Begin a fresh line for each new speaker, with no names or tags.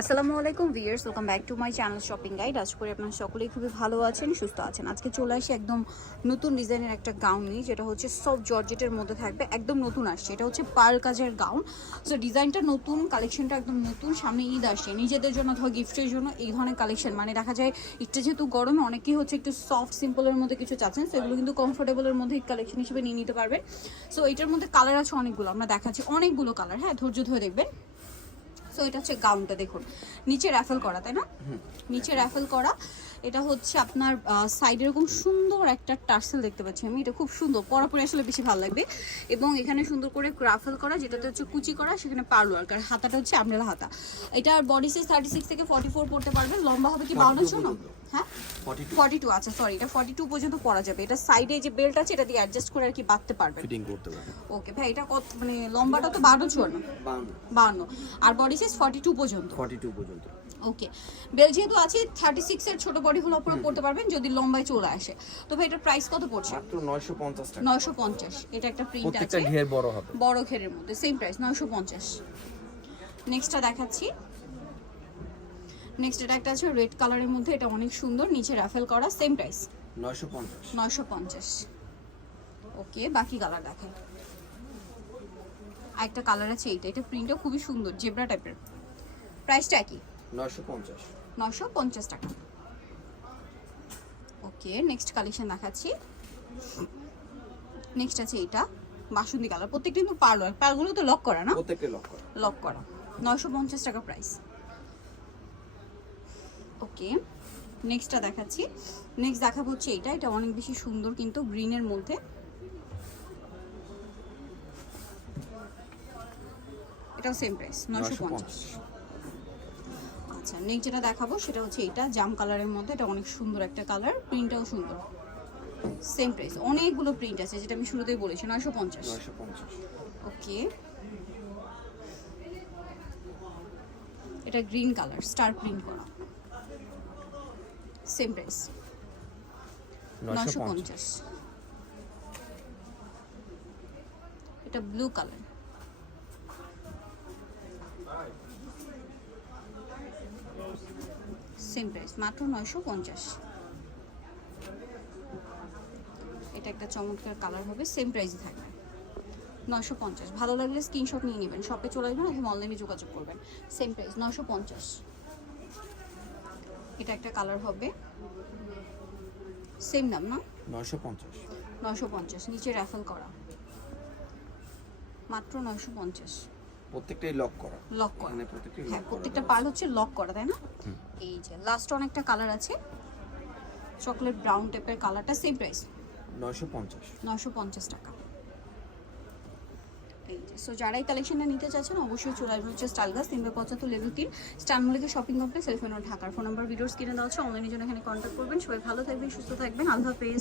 আসসালামু আলাইকুম viewers welcome back to my channel shopping guide আজ করে আপনারা সকলেই খুবই ভালো আছেন, সুস্থ আছেন। আজকে চলে আসি একদম নতুন ডিজাইনের একটা গাউন নিয়ে, যেটা হচ্ছে সব জর্জেটের মধ্যে থাকবে, একদম নতুন আসছে। এটা হচ্ছে পার্ল কাজের গাউন সো ডিজাইনটা নতুন কালেকশনটা একদম নতুন, সামনে ঈদ আসছে। নিজেদের জন্য অথবা গিফটের জন্য এই ধরনের কালেকশন মানে দেখা যায়, একটু যেহেতু গরমে অনেকেই হচ্ছে একটু সফট সিম্পলের মধ্যে কিছু চাচ্ছেন সো এগুলো কিন্তু কমফোর্টেবলের মধ্যে কালেকশন হিসেবে নিয়ে নিতে পারবেন। সো এটার মধ্যে কালার আছে অনেকগুলো, আমরা দেখাচ্ছি অনেকগুলো কালার হ্যাঁ ধৈর্য ধরে দেখবেন। সো এটা হচ্ছে গাউনটা দেখুন। নিচে র্যাফেল করা তাই না? নিচে র্যাফেল করা। এটা হচ্ছে আপনার সাইড এরকম সুন্দর একটা টার্সেল দেখতে পাচ্ছি আমি। এটা খুব সুন্দর পরাপরে আসলে বেশি ভালো লাগবে। এবং এখানে সুন্দর করে রাফেল করা যেটাতে হচ্ছে কুচি করা সেখানে পার্ল ওয়ার্ক আর হাতাটা হচ্ছে আমরেলা হাতা। এটার বডি সাইজ থার্টি সিক্স থেকে ফর্টি ফোর পড়তে পারবেন লম্বা হবে কি বাউনের জন্য হ্যাঁ? ফর্টি টু আচ্ছা সরি এটা ফর্টি টু পর্যন্ত পরা যাবে। এটা সাইডে যে বেল্ট আছে এটা দিয়ে অ্যাডজাস্ট করে আর কি বাঁধতে পারবেন। ওকে ভাই এটা কত মানে লম্বাটা তো বারো চুয়ান্ন। বাহান্ন আর বডি সাইজ ফর্টি টু পর্যন্ত।
ফর্টি টু পর্যন্ত।
ওকে বেল যেহেতু আছে থার্টি সিক্স এর ছোট বডি হলো আপনারা পড়তে পারবেন যদি লম্বায় চলে আসে। তো ভাই এটার প্রাইস কত পড়ছে?
মাত্র নয়শো পঞ্চাশ টাকা।
নয়শো পঞ্চাশ। এটা একটা প্রিন্ট
প্রত্যেকটা
আছে।
ঘের বড় হবে।
বড় ঘেরের মধ্যে সেম প্রাইস নয়শো পঞ্চাশ। নেক্সটটা দেখাচ্ছি। নেক্সট এটা একটা আছে রেড কালারের মধ্যে এটা অনেক সুন্দর নিচে রাফেল করা সেম প্রাইস
নয়শো পঞ্চাশ।
নয়শো পঞ্চাশ। ওকে বাকি কালার দেখাই আরেকটা কালার আছে এইটা। এটা প্রিন্টটা খুবই সুন্দর জেব্রা টাইপের প্রাইসটা একই
নয়শো পঞ্চাশ।
নশো পঞ্চাশ টাকা। ওকে নেক্সট কালেকশন দেখাচ্ছি। নেক্সট আছে এটা বাসন্তী কালার প্রত্যেকটা কিন্তু পার্লার পার্লগুলো তো লক করা না?
প্রত্যেকটা লক করা।
লক করা। নয়শো পঞ্চাশ টাকা প্রাইস ওকে নেক্সটটা দেখাচ্ছি। নেক্সট দেখাবো হচ্ছে এটা এটা অনেক বেশি সুন্দর কিন্তু গ্রিনের মধ্যে। এটাও সেম প্রাইস নয়শো
নয়শো
পঞ্চাশ।
পঞ্চাশ।
আচ্ছা নেক্সট যেটা দেখাবো সেটা হচ্ছে এটা জাম কালারের মধ্যে এটা অনেক সুন্দর একটা কালার প্রিন্টটাও সুন্দর। সেম প্রাইস অনেকগুলো প্রিন্ট আছে যেটা আমি শুরুতেই বলেছি নয়শো পঞ্চাশ।
নয়শো পঞ্চাশ।
ওকে। এটা গ্রিন কালার স্টার প্রিন্ট করা। সেম প্রাইস
নয়শো
নয়শো
পঞ্চাশ।
পঞ্চাশ। এটা ব্লু কালার সেম প্রাইস মাত্র নয়শো পঞ্চাশ। এটা একটা চমৎকার কালার হবে সেম প্রাইসে থাকবে। নশো পঞ্চাশ ভালো লাগলে স্ক্রিনশট নিয়ে নেবেন শপে চলে আসবেন অথবা অনলাইনে যোগাযোগ করবেন। সেম প্রাইস নশো পঞ্চাশ। এটা একটা কালার হবে সেম দাম না?
নয়শো পঞ্চাশ।
নশো পঞ্চাশ নিচে র্যাফেল করা। মাত্র নয়শো পঞ্চাশ।
প্রত্যেকটাই লক করা।
লক করা।
এখানে প্রত্যেকটাই
হ্যাঁ প্রত্যেকটা পার্ল হচ্ছে লক করা তাই না? এই যে লাস্ট অনেকটা কালার আছে। চকলেট ব্রাউন টাইপের কালারটা সেম প্রাইস
নয়শো পঞ্চাশ।
নশো পঞ্চাশ টাকা। এই যে সো যারা এই কালেকশনটা নিতে চাচ্ছেন অবশ্যই চলে আসবে হচ্ছে স্টাইলগাস তিনবার পঁচাত্তর লেভেল তিন। স্টানমলিকে শপিং কমপ্লেক্স সেলফোন ঢাকার ফোন নাম্বার ভিডিওস কিনে দেওয়া হচ্ছে অনলাইনের জন্য এখানে কন্ট্যাক্ট করবেন। সবাই ভালো থাকবেন সুস্থ থাকবেন। আল্লাহ হাফেজ।